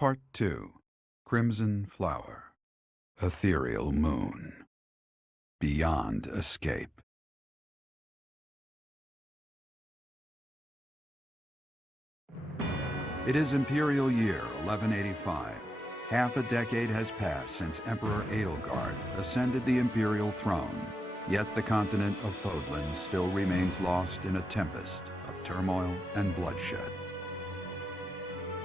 Part 2. Crimson Flower. Ethereal Moon. Beyond Escape. It is Imperial Year 1185. Half a decade has passed since Emperor Edelgard ascended the Imperial throne, yet the continent of Fodlan still remains lost in a tempest of turmoil and bloodshed.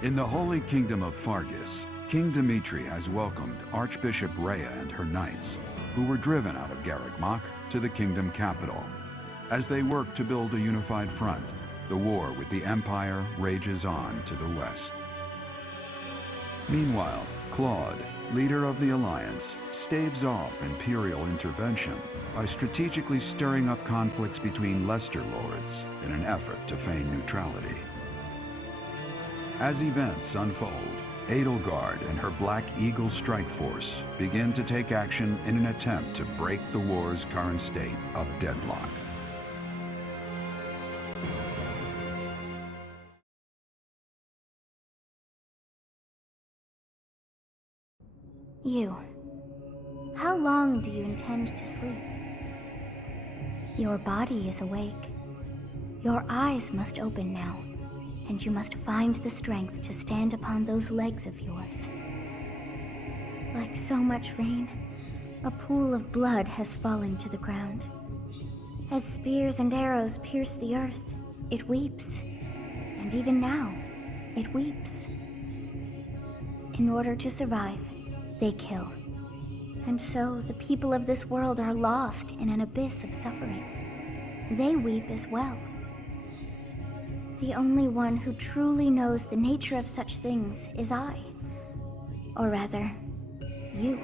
In the Holy Kingdom of Fargus, King Dimitri has welcomed Archbishop Rhea and her knights, who were driven out of Garreg to the kingdom capital. As they work to build a unified front, the war with the Empire rages on to the west. Meanwhile, Claude, leader of the Alliance, staves off Imperial intervention by strategically stirring up conflicts between Leicester lords in an effort to feign neutrality. As events unfold, Edelgard and her Black Eagle strike force begin to take action in an attempt to break the war's current state of deadlock. You. How long do you intend to sleep? Your body is awake. Your eyes must open now, and you must find the strength to stand upon those legs of yours. Like so much rain, a pool of blood has fallen to the ground. As spears and arrows pierce the earth, it weeps. And even now, it weeps. In order to survive, they kill. And so the people of this world are lost in an abyss of suffering. They weep as well. The only one who truly knows the nature of such things is I. Or rather, you.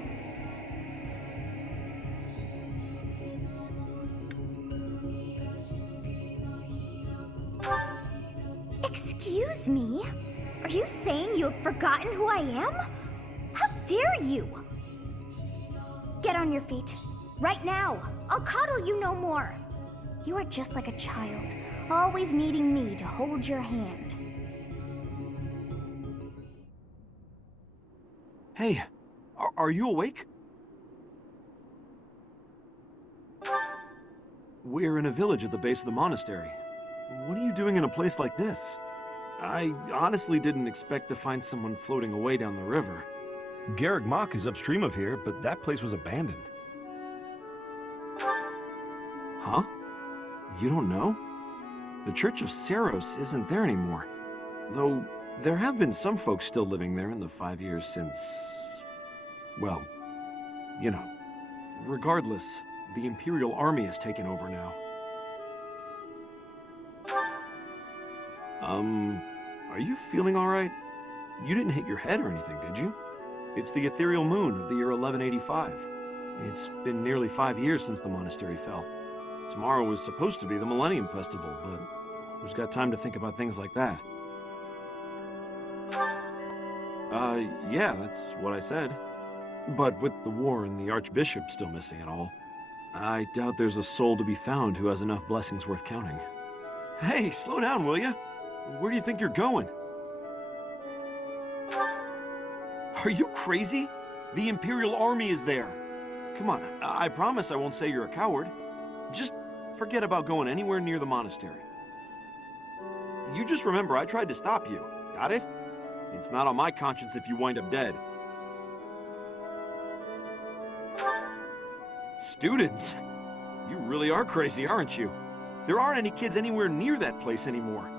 Excuse me? Are you saying you have forgotten who I am? How dare you! Get on your feet. Right now. I'll coddle you no more. You are just like a child, always needing me to hold your hand. Hey, are you awake? We're in a village at the base of the monastery. What are you doing in a place like this? I honestly didn't expect to find someone floating away down the river. Garreg is upstream of here, but that place was abandoned. Huh? You don't know? The Church of Saros isn't there anymore. Though, there have been some folks still living there in the 5 years since... well, you know. Regardless, the Imperial Army has taken over now. Are you feeling alright? You didn't hit your head or anything, did you? It's the ethereal moon of the year 1185. It's been nearly 5 years since the monastery fell. Tomorrow was supposed to be the Millennium Festival, but who's got time to think about things like that? Yeah, that's what I said. But with the war and the Archbishop still missing it all, I doubt there's a soul to be found who has enough blessings worth counting. Hey, slow down, will ya? Where do you think you're going? Are you crazy? The Imperial Army is there. Come on, I promise I won't say you're a coward. Just forget about going anywhere near the monastery. You just remember I tried to stop you. Got it? It's not on my conscience if you wind up dead. Students? You really are crazy, aren't you? There aren't any kids anywhere near that place anymore.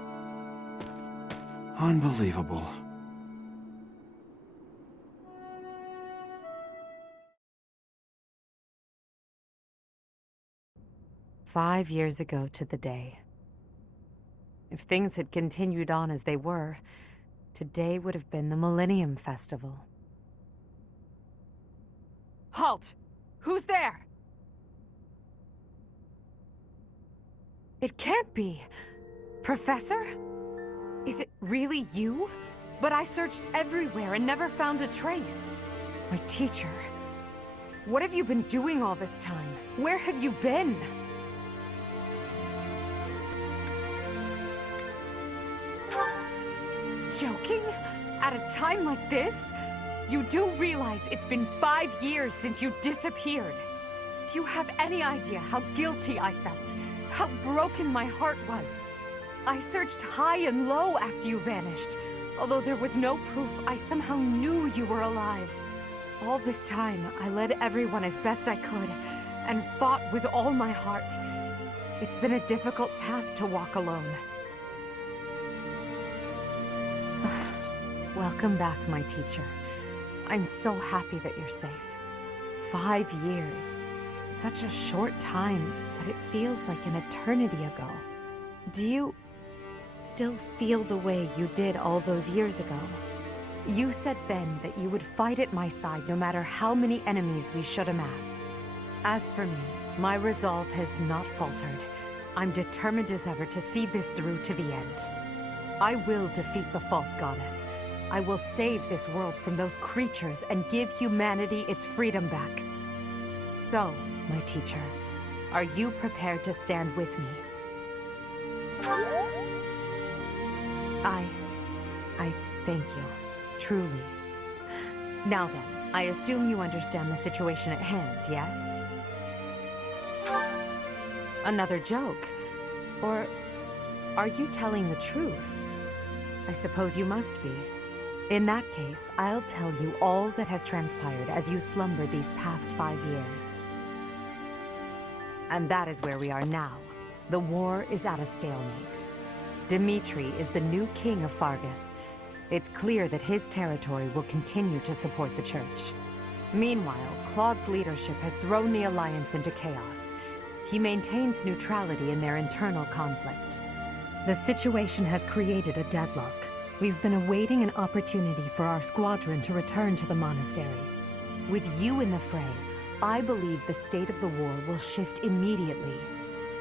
Unbelievable. "5 years ago to the day. If things had continued on as they were, today would have been the Millennium Festival." Halt! Who's there? It can't be. Professor? Is it really you? But I searched everywhere and never found a trace. My teacher. What have you been doing all this time? Where have you been? Joking? At a time like this? You do realize it's been 5 years since you disappeared. Do you have any idea how guilty I felt? How broken my heart was? I searched high and low after you vanished. Although there was no proof, I somehow knew you were alive. All this time, I led everyone as best I could, and fought with all my heart. It's been a difficult path to walk alone. Welcome back, my teacher. I'm so happy that you're safe. 5 years. Such a short time, but it feels like an eternity ago. Do you still feel the way you did all those years ago? You said then that you would fight at my side no matter how many enemies we should amass. As for me, my resolve has not faltered. I'm determined as ever to see this through to the end. I will defeat the false goddess. I will save this world from those creatures and give humanity its freedom back. So, my teacher, are you prepared to stand with me? I thank you. Truly. Now then, I assume you understand the situation at hand, yes? Another joke? Or are you telling the truth? I suppose you must be. In that case, I'll tell you all that has transpired as you slumbered these past 5 years. And that is where we are now. The war is at a stalemate. Dimitri is the new king of Fargus. It's clear that his territory will continue to support the church. Meanwhile, Claude's leadership has thrown the Alliance into chaos. He maintains neutrality in their internal conflict. The situation has created a deadlock. We've been awaiting an opportunity for our squadron to return to the monastery. With you in the fray, I believe the state of the war will shift immediately.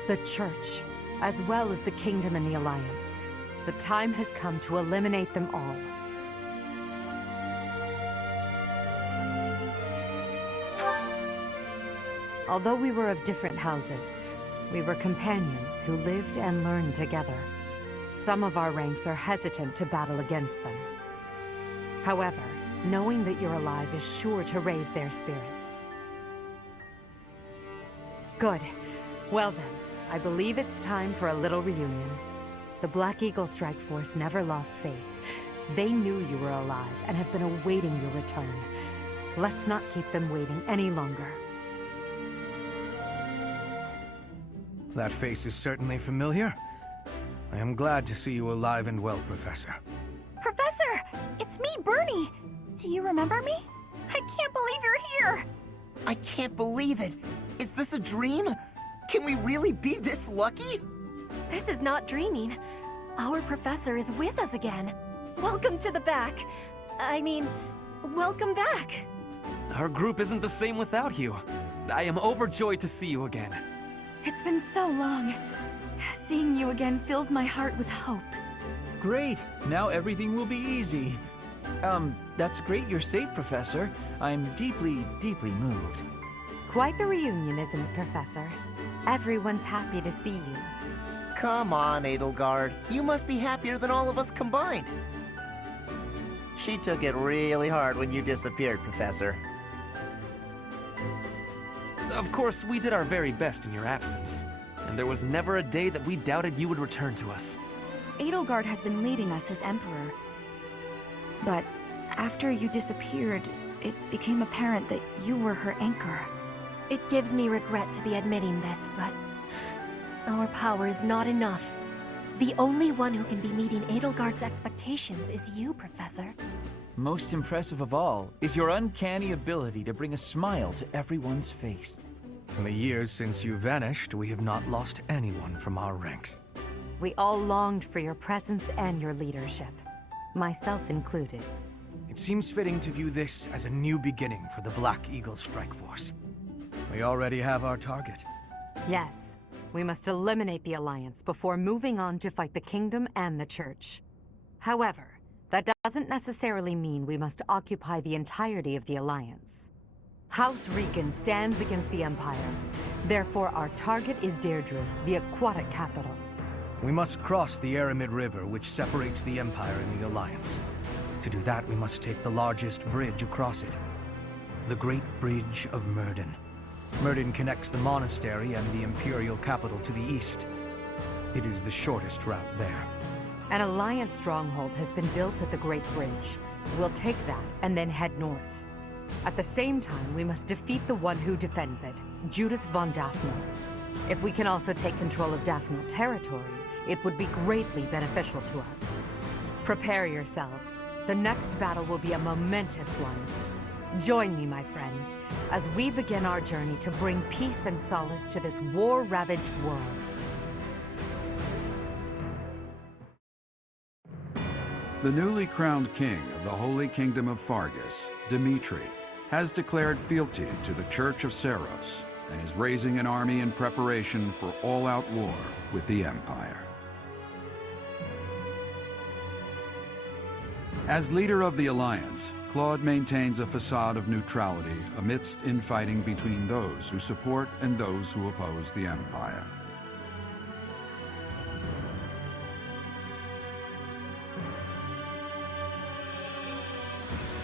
The church, as well as the kingdom and the Alliance. The time has come to eliminate them all. Although we were of different houses, we were companions who lived and learned together. Some of our ranks are hesitant to battle against them. However, knowing that you're alive is sure to raise their spirits. Good. Well then, I believe it's time for a little reunion. The Black Eagle Strike Force never lost faith. They knew you were alive and have been awaiting your return. Let's not keep them waiting any longer. That face is certainly familiar. I am glad to see you alive and well, Professor. Professor! It's me, Bernie! Do you remember me? I can't believe you're here! I can't believe it! Is this a dream? Can we really be this lucky? This is not dreaming. Our professor is with us again. Welcome to the back. I mean, welcome back. Our group isn't the same without you. I am overjoyed to see you again. It's been so long. Seeing you again fills my heart with hope. Great! Now everything will be easy. That's great you're safe, Professor. I'm deeply, deeply moved. Quite the reunion, isn't it, Professor? Everyone's happy to see you. Come on, Edelgard. You must be happier than all of us combined. She took it really hard when you disappeared, Professor. Of course, we did our very best in your absence. And there was never a day that we doubted you would return to us. Edelgard has been leading us as Emperor. But after you disappeared, it became apparent that you were her anchor. It gives me regret to be admitting this, but our power is not enough. The only one who can be meeting Edelgard's expectations is you, Professor. Most impressive of all is your uncanny ability to bring a smile to everyone's face. In the years since you vanished, we have not lost anyone from our ranks. We all longed for your presence and your leadership, myself included. It seems fitting to view this as a new beginning for the Black Eagle Strike Force. We already have our target. Yes, we must eliminate the Alliance before moving on to fight the Kingdom and the Church. However, that doesn't necessarily mean we must occupy the entirety of the Alliance. House Rican stands against the Empire. Therefore, our target is Deirdre, the aquatic capital. We must cross the Aramid River, which separates the Empire and the Alliance. To do that, we must take the largest bridge across it. The Great Bridge of Myrden. Myrden connects the monastery and the Imperial capital to the east. It is the shortest route there. An Alliance stronghold has been built at the Great Bridge. We'll take that and then head north. At the same time, we must defeat the one who defends it, Judith von Daphne. If we can also take control of Daphne territory, it would be greatly beneficial to us. Prepare yourselves. The next battle will be a momentous one. Join me, my friends, as we begin our journey to bring peace and solace to this war-ravaged world. The newly crowned king of the Holy Kingdom of Fargus, Dimitri, has declared fealty to the Church of Seros and is raising an army in preparation for all-out war with the Empire. As leader of the Alliance, Claude maintains a facade of neutrality amidst infighting between those who support and those who oppose the Empire.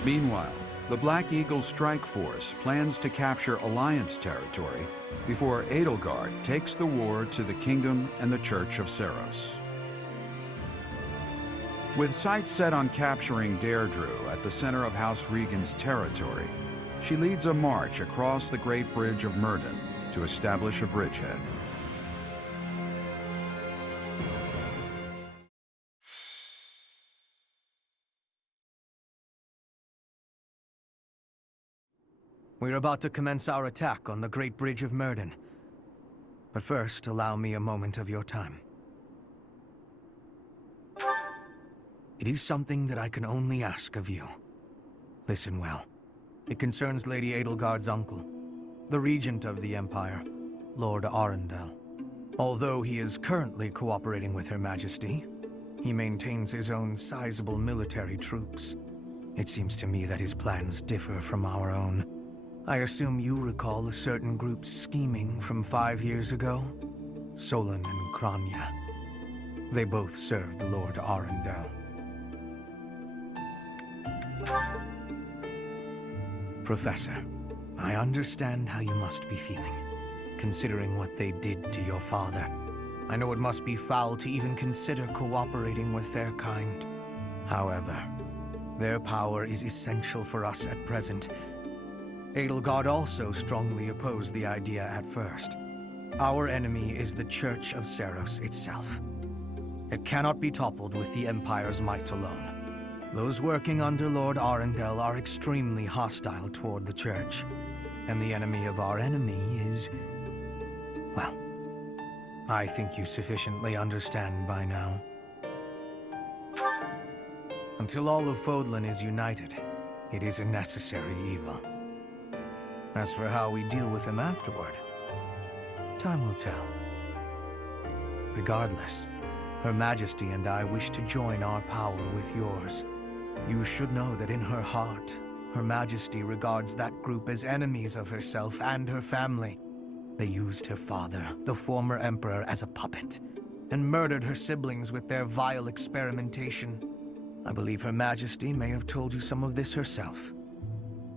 Meanwhile, the Black Eagle Strike Force plans to capture Alliance territory before Edelgard takes the war to the Kingdom and the Church of Seros. With sights set on capturing Deirdre at the center of House Regan's territory, she leads a march across the Great Bridge of Myrden to establish a bridgehead. We're about to commence our attack on the Great Bridge of Myrden. But first, allow me a moment of your time. It is something that I can only ask of you. Listen well. It concerns Lady Edelgard's uncle, the regent of the Empire, Lord Arundel. Although he is currently cooperating with Her Majesty, he maintains his own sizable military troops. It seems to me that his plans differ from our own. I assume you recall a certain group's scheming from 5 years ago? Solon and Kranya. They both served Lord Arundel. Professor, I understand how you must be feeling, considering what they did to your father. I know it must be foul to even consider cooperating with their kind. However, their power is essential for us at present. Edelgard also strongly opposed the idea at first. Our enemy is the Church of Seros itself. It cannot be toppled with the Empire's might alone. Those working under Lord Arundel are extremely hostile toward the Church, and the enemy of our enemy is... well, I think you sufficiently understand by now. Until all of Fodlan is united, it is a necessary evil. As for how we deal with him afterward, time will tell. Regardless, Her Majesty and I wish to join our power with yours. You should know that in her heart, Her Majesty regards that group as enemies of herself and her family. They used her father, the former Emperor, as a puppet, and murdered her siblings with their vile experimentation. I believe Her Majesty may have told you some of this herself.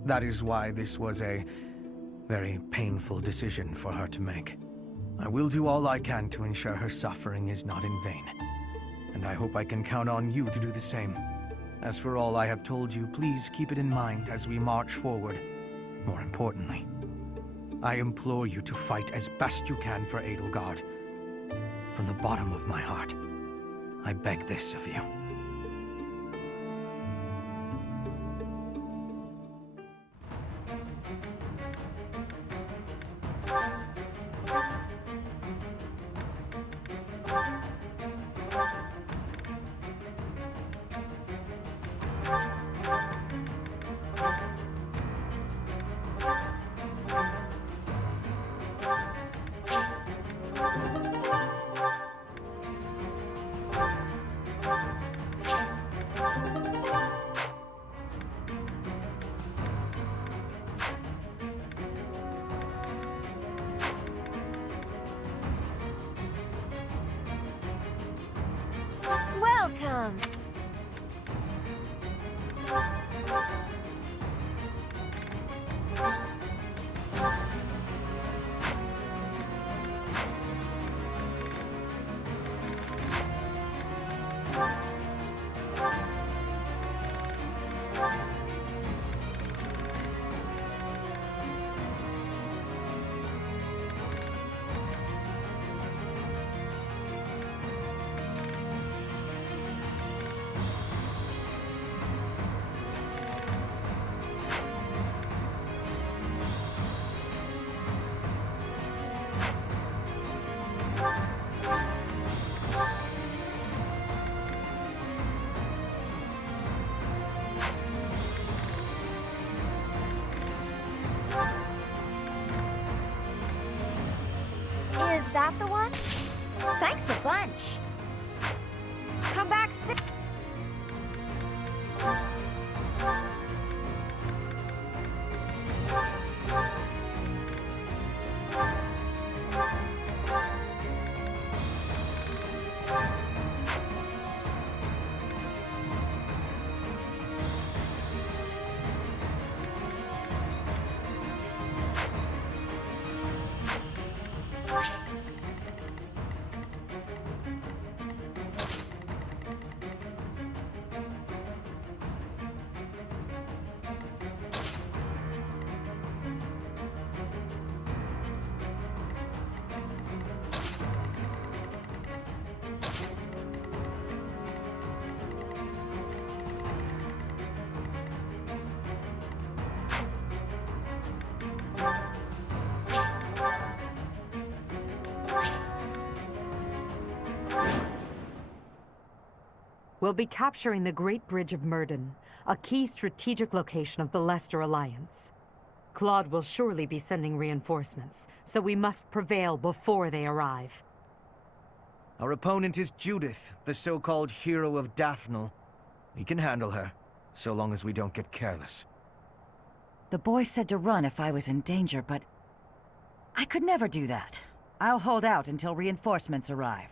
That is why this was a very painful decision for her to make. I will do all I can to ensure her suffering is not in vain, and I hope I can count on you to do the same. As for all I have told you, please keep it in mind as we march forward. More importantly, I implore you to fight as best you can for Edelgard. From the bottom of my heart, I beg this of you. Welcome! Is that the one? Thanks a bunch. Come back soon. We'll be capturing the Great Bridge of Myrden, a key strategic location of the Leicester Alliance. Claude will surely be sending reinforcements, so we must prevail before they arrive. Our opponent is Judith, the so-called hero of Daphnel. We can handle her, so long as we don't get careless. The boy said to run if I was in danger, but I could never do that. I'll hold out until reinforcements arrive.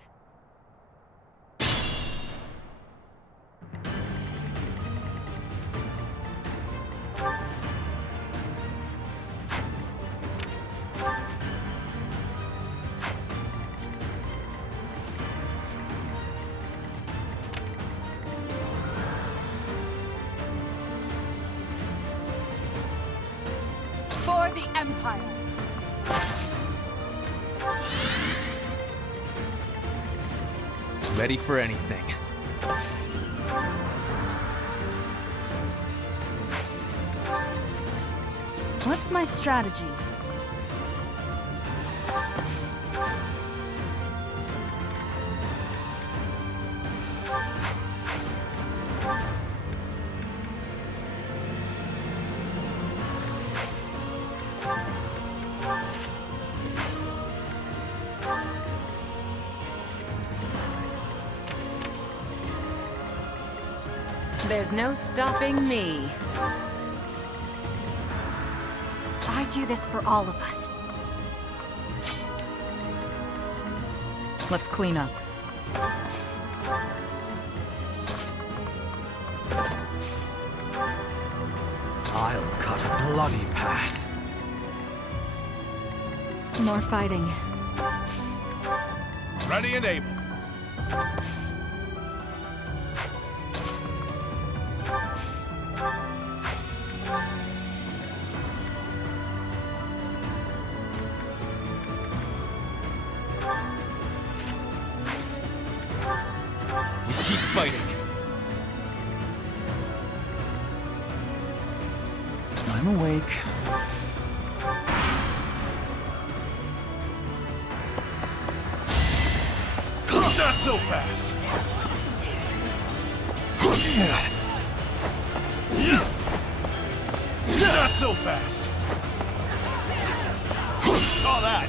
For the Empire! Ready for anything. What's my strategy? There's no stopping me. I do this for all of us. Let's clean up. I'll cut a bloody path. More fighting. Ready and able. Keep fighting. I'm awake. Not so fast. Not so fast. Saw that.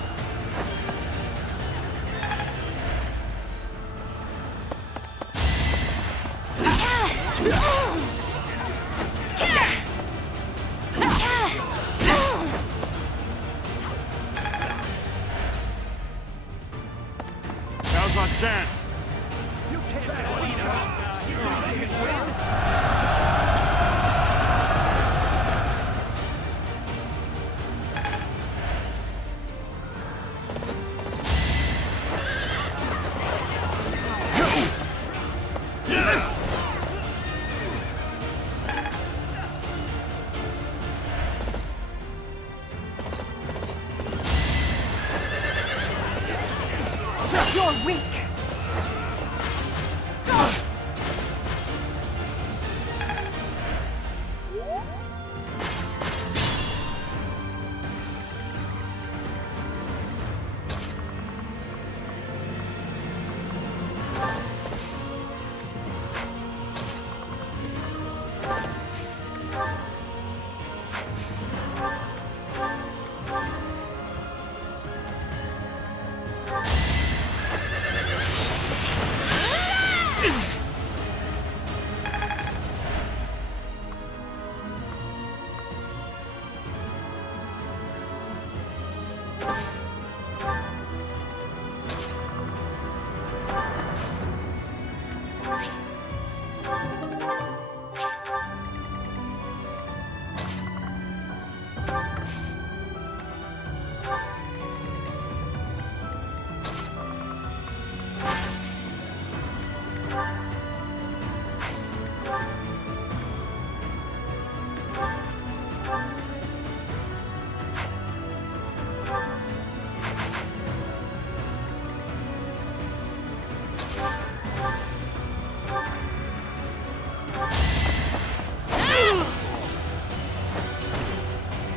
Now's our chance. You can't beat us. weak.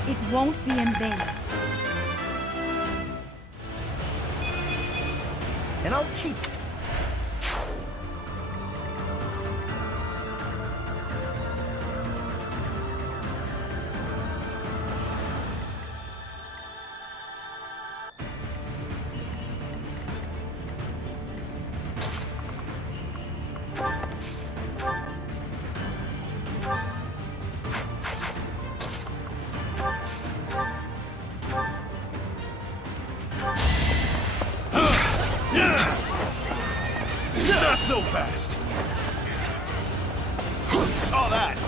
It won't be in vain. And I'll keep it. Not so fast! Saw that!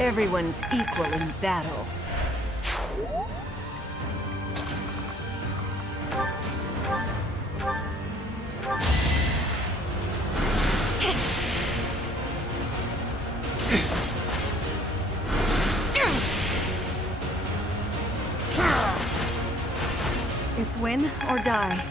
Everyone's equal in battle. It's win or die.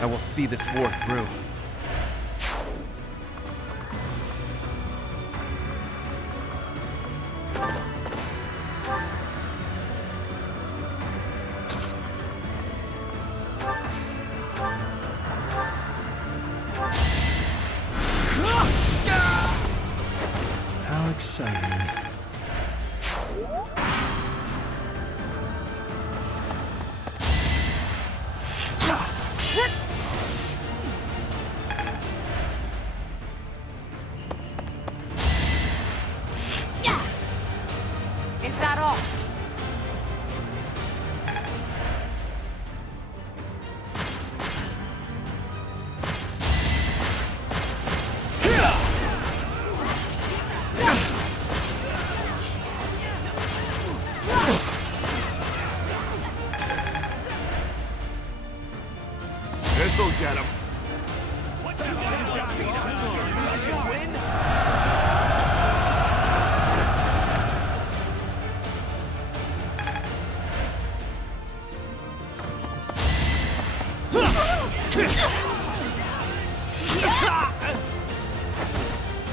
I will see this war through. How exciting. Is that all? This'll get him.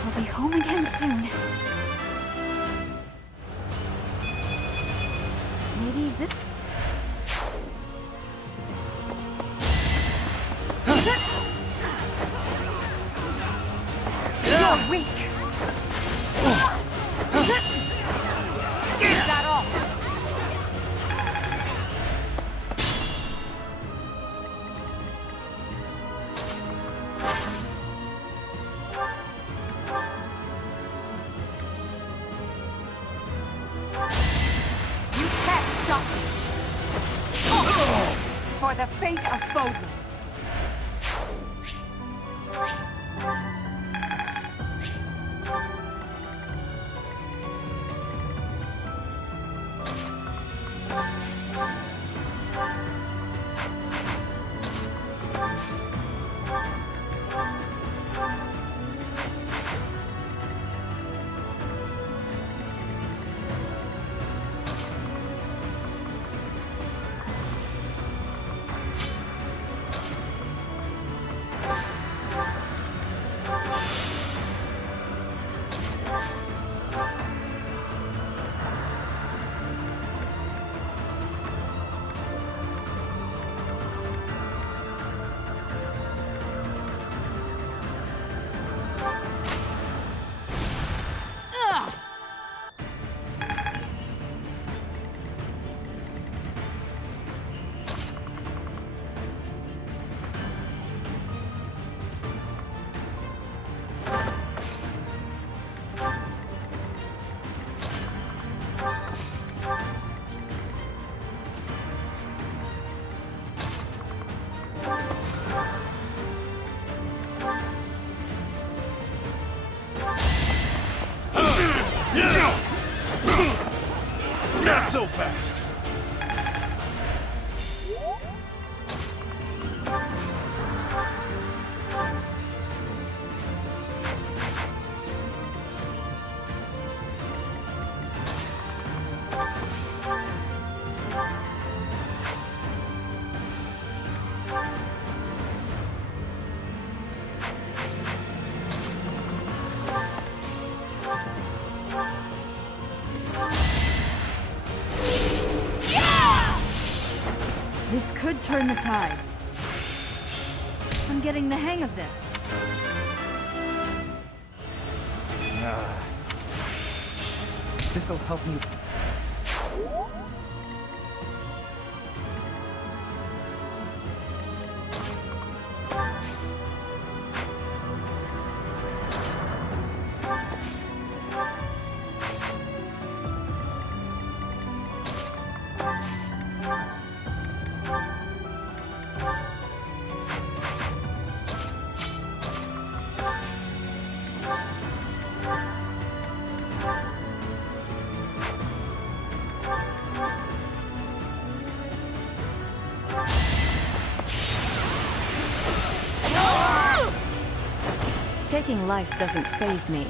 I'll be home again soon. Maybe this... You're weak! Is that all? You can't stop me! For the fate of Fodlan! Not so fast! This could turn the tides. I'm getting the hang of this. This'll help me. Taking life doesn't faze me.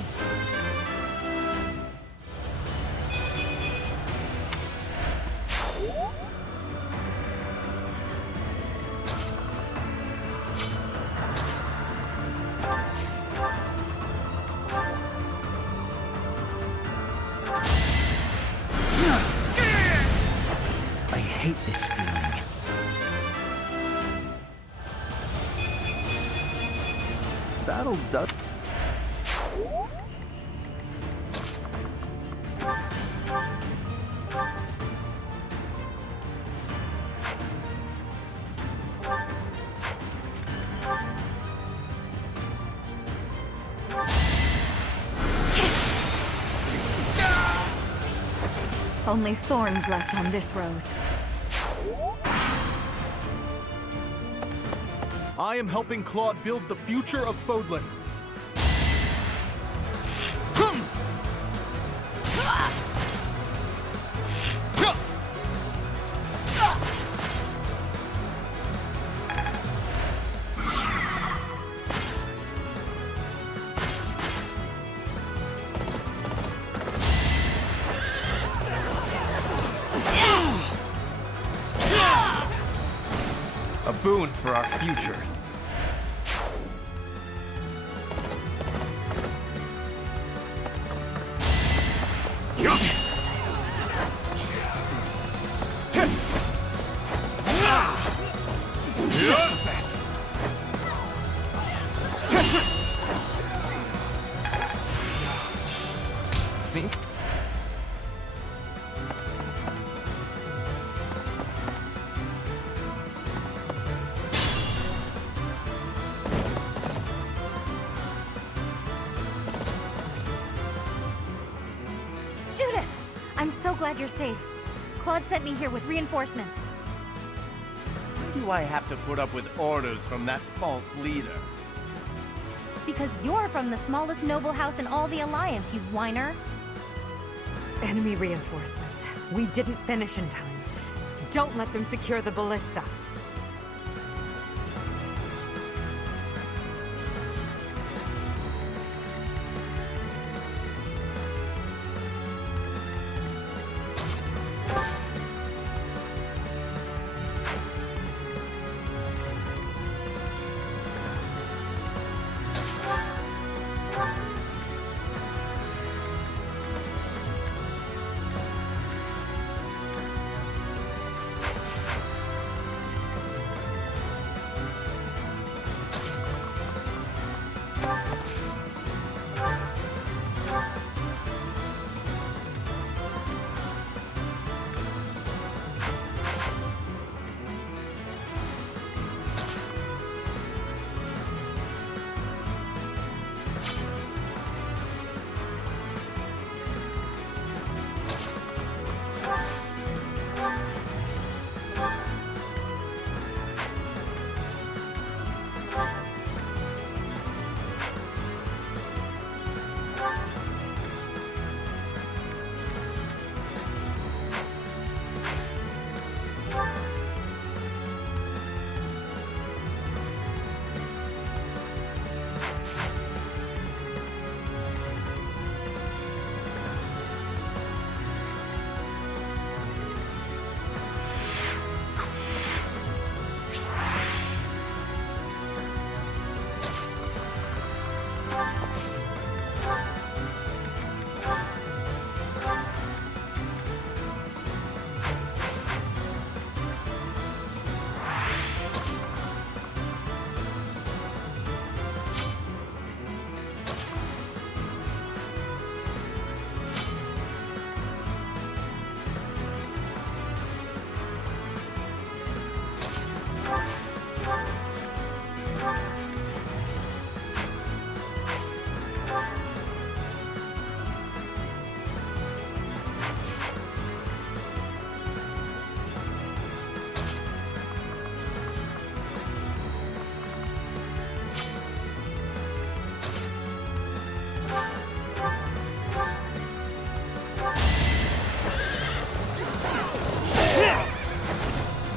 I hate this feeling. Battle does. Only thorns left on this rose. I am helping Claude build the future of Fodlan. A boon for our future. That's so fast. See? Judith! I'm so glad you're safe. Claude sent me here with reinforcements. Why do I have to put up with orders from that false leader? Because you're from the smallest noble house in all the Alliance, you whiner. Enemy reinforcements. We didn't finish in time. Don't let them secure the ballista.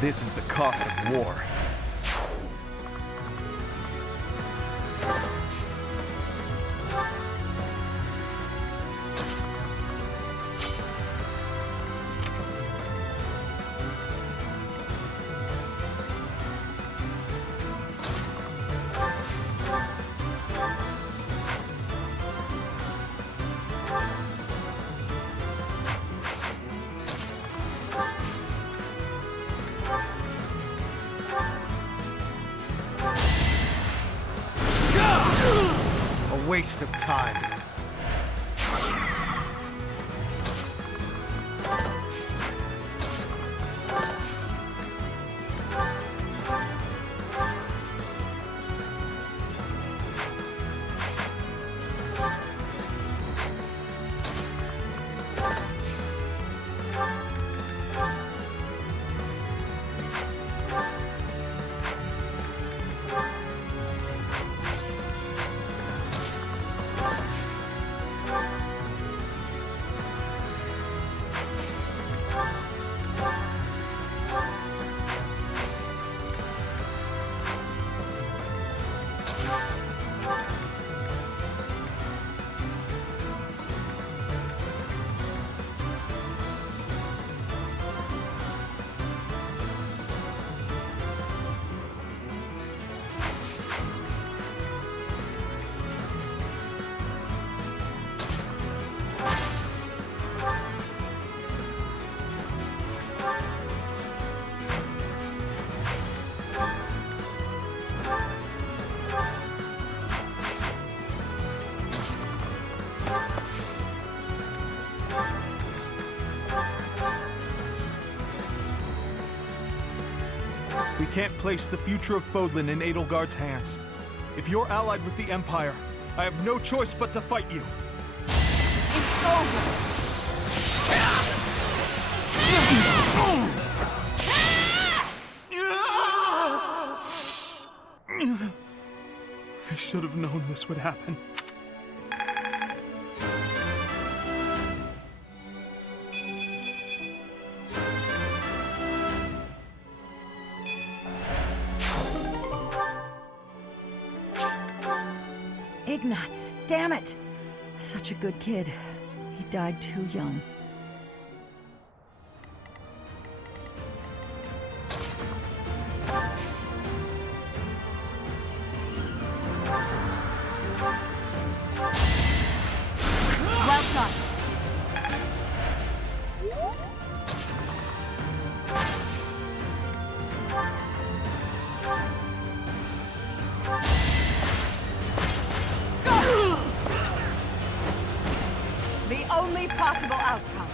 This is the cost of war. A waste of time. We can't place the future of Fodlan in Edelgard's hands. If you're allied with the Empire, I have no choice but to fight you. It's over! I should have known this would happen. Ignatz, damn it! Such a good kid. He died too young. Well done. The only possible outcome.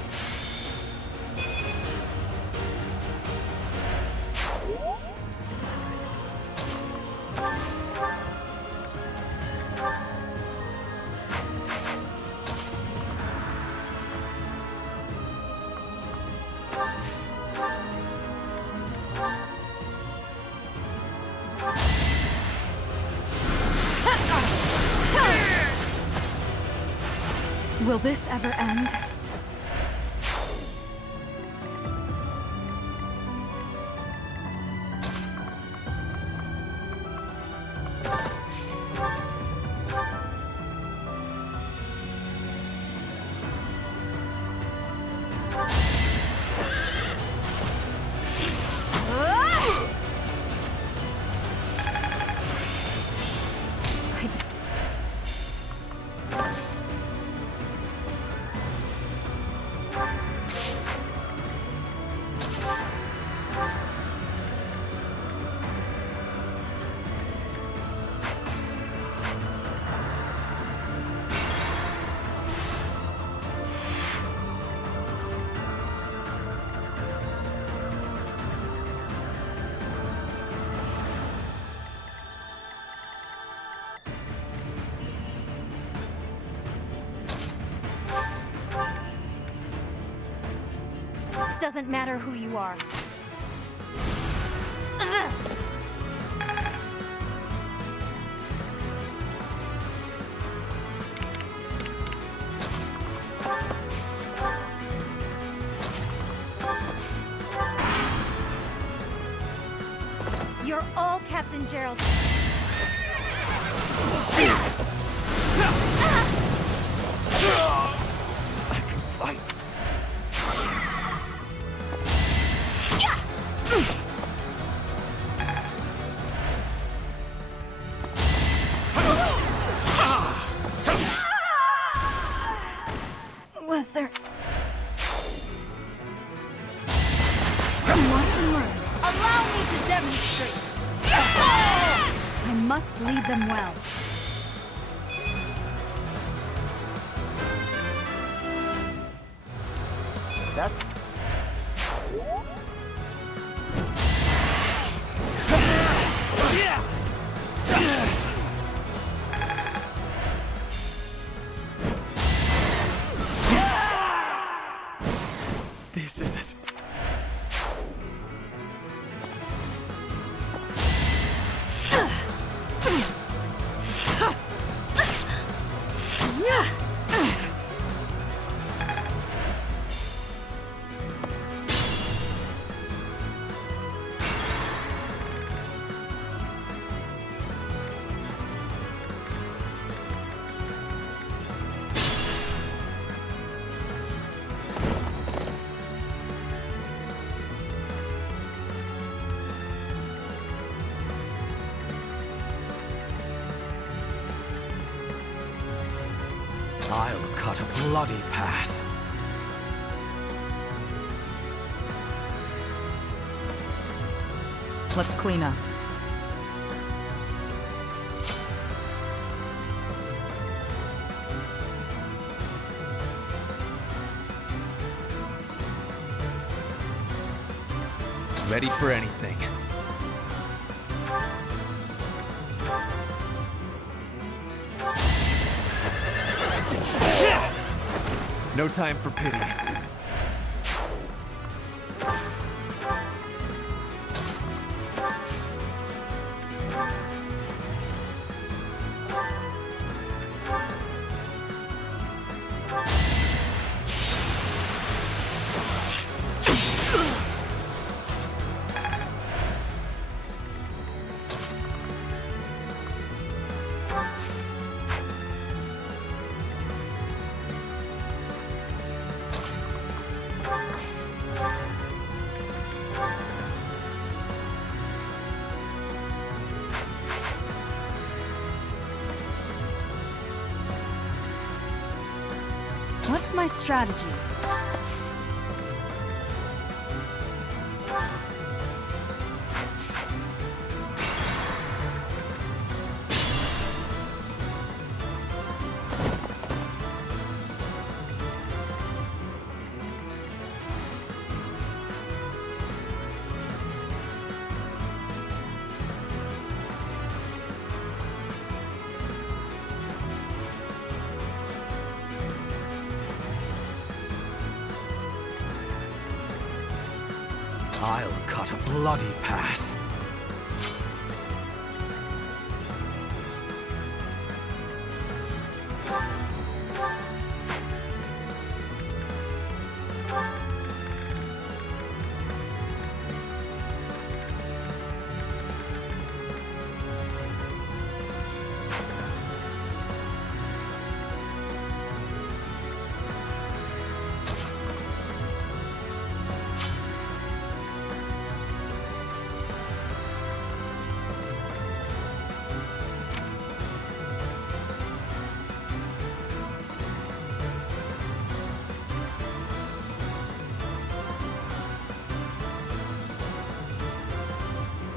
Will this ever end? Doesn't matter who you are. You're all Captain Gerald. I can fight. Was there... Watch and learn. Allow me to demonstrate. I must lead them well. That's... This is as... I'll cut a bloody path. Let's clean up. Ready for anything. No time for pity. What's my strategy? I'll cut a bloody path.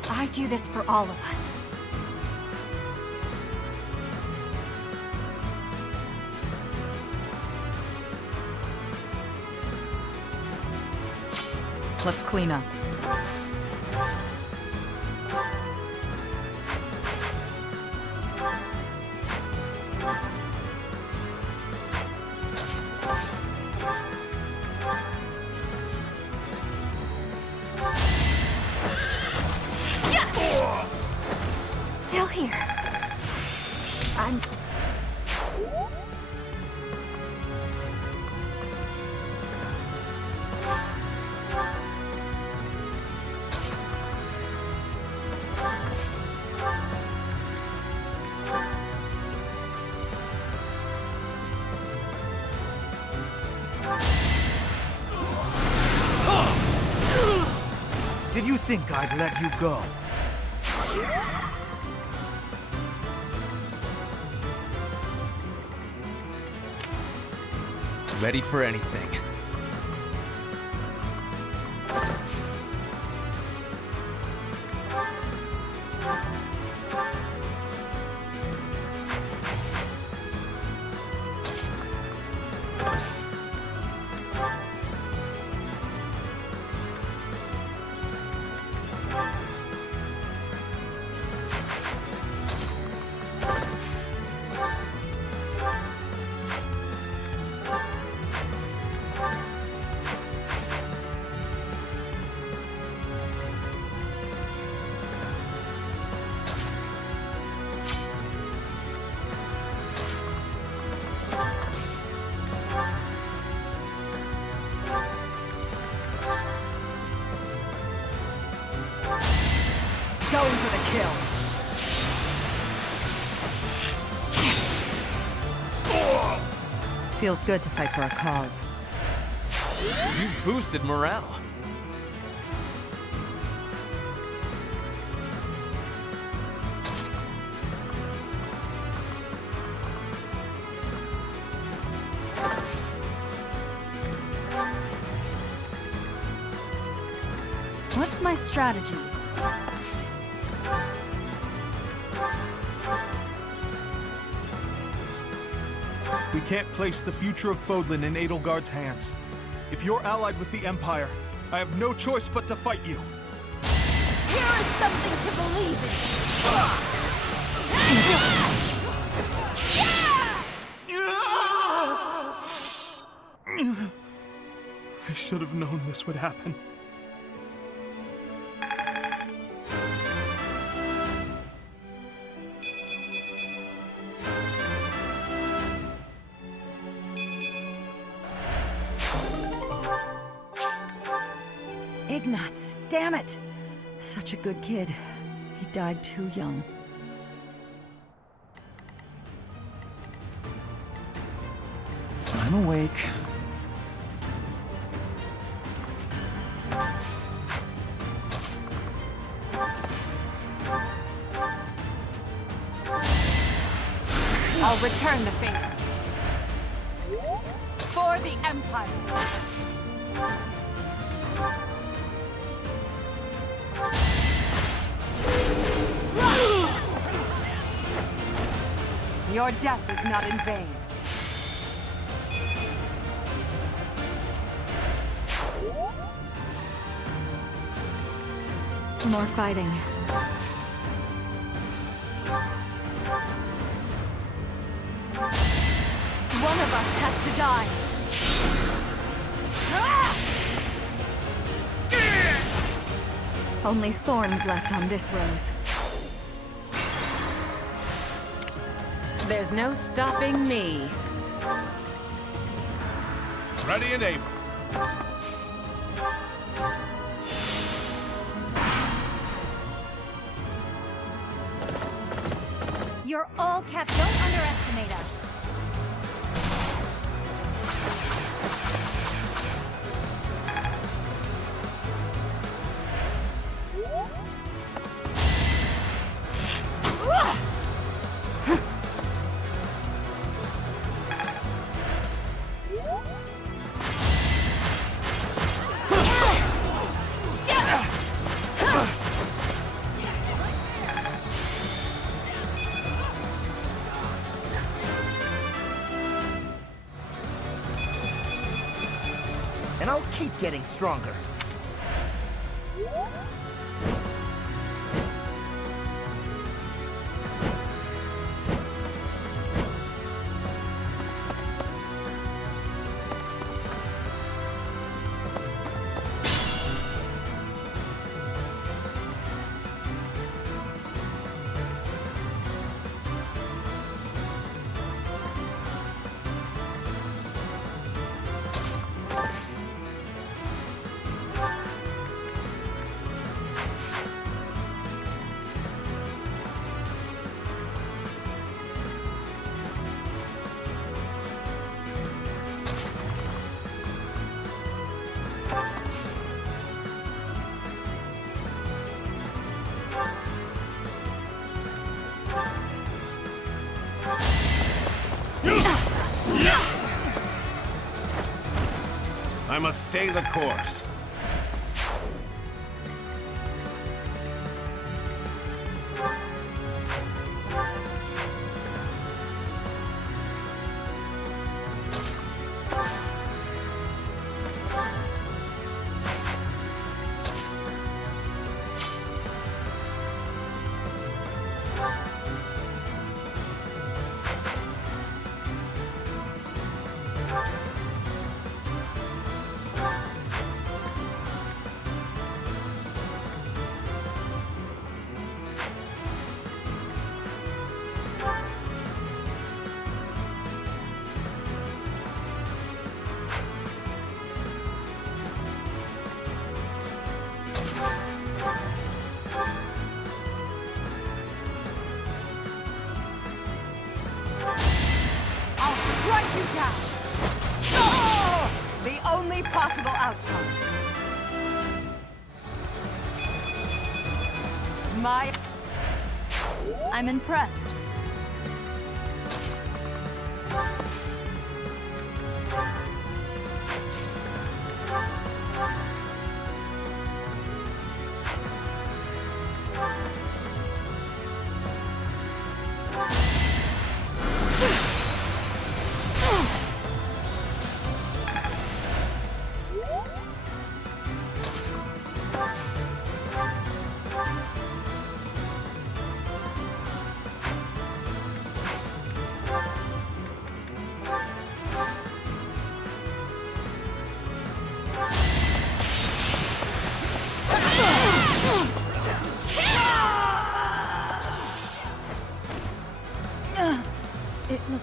I do this for all of us. Let's clean up. Still here. I'm... Did you think I'd let you go? Ready for anything. Going for the kill. Feels good to fight for a cause. You boosted morale. What's my strategy? We can't place the future of Fodlan in Edelgard's hands. If you're allied with the Empire, I have no choice but to fight you. Here is something to believe in. I should have known this would happen. Ignatz, damn it! Such a good kid. He died too young. I'm awake. I'll return the favor. For the Empire. Your death is not in vain. More fighting. One of us has to die. Only thorns left on this rose. There's no stopping me. Ready and able. You're all kept. Don't underestimate us. And I'll keep getting stronger. I must stay the course. The only possible outcome. I'm impressed.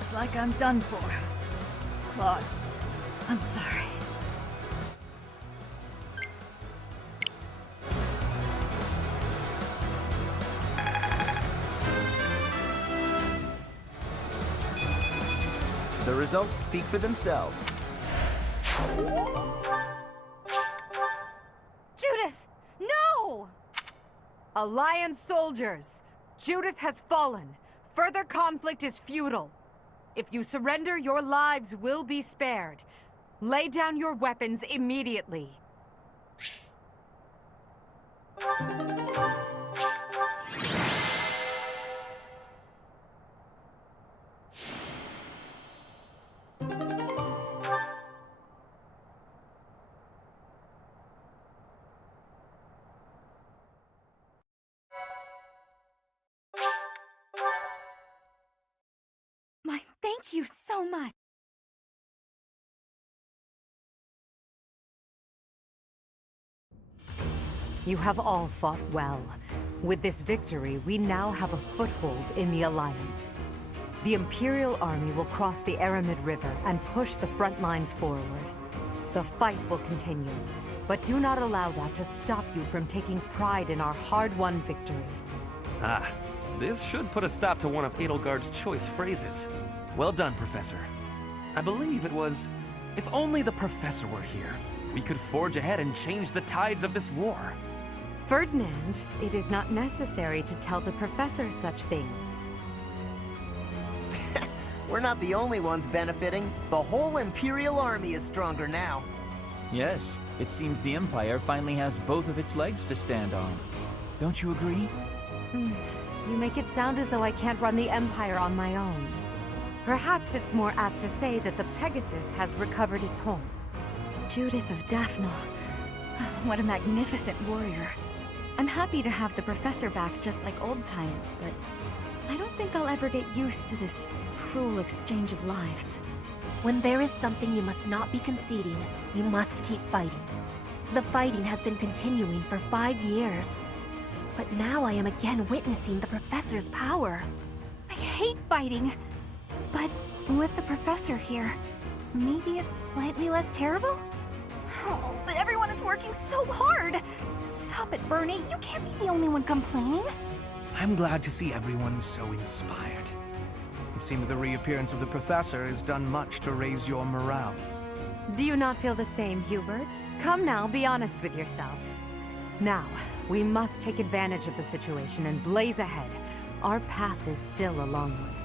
Looks like I'm done for. Claude, I'm sorry. The results speak for themselves. Judith! No! Alliance soldiers! Judith has fallen. Further conflict is futile. If you surrender, your lives will be spared. Lay down your weapons immediately. Thank you so much. You have all fought well. With this victory, we now have a foothold in the Alliance. The Imperial Army will cross the Aramid River and push the front lines forward. The fight will continue, but do not allow that to stop you from taking pride in our hard-won victory. Ah, this should put a stop to one of Edelgard's choice phrases. Well done, Professor. I believe it was, if only the Professor were here, we could forge ahead and change the tides of this war. Ferdinand, it is not necessary to tell the Professor such things. We're not the only ones benefiting. The whole Imperial Army is stronger now. Yes, it seems the Empire finally has both of its legs to stand on. Don't you agree? You make it sound as though I can't run the Empire on my own. Perhaps it's more apt to say that the Pegasus has recovered its home. Judith of Daphne. What a magnificent warrior. I'm happy to have the Professor back just like old times, but I don't think I'll ever get used to this cruel exchange of lives. When there is something you must not be conceding, you must keep fighting. The fighting has been continuing for 5 years, but now I am again witnessing the Professor's power. I hate fighting, but with the Professor here, maybe it's slightly less terrible? Oh, but everyone is working so hard! Stop it, Bernie. You can't be the only one complaining. I'm glad to see everyone so inspired. It seems the reappearance of the Professor has done much to raise your morale. Do you not feel the same, Hubert? Come now, be honest with yourself. Now, we must take advantage of the situation and blaze ahead. Our path is still a long one.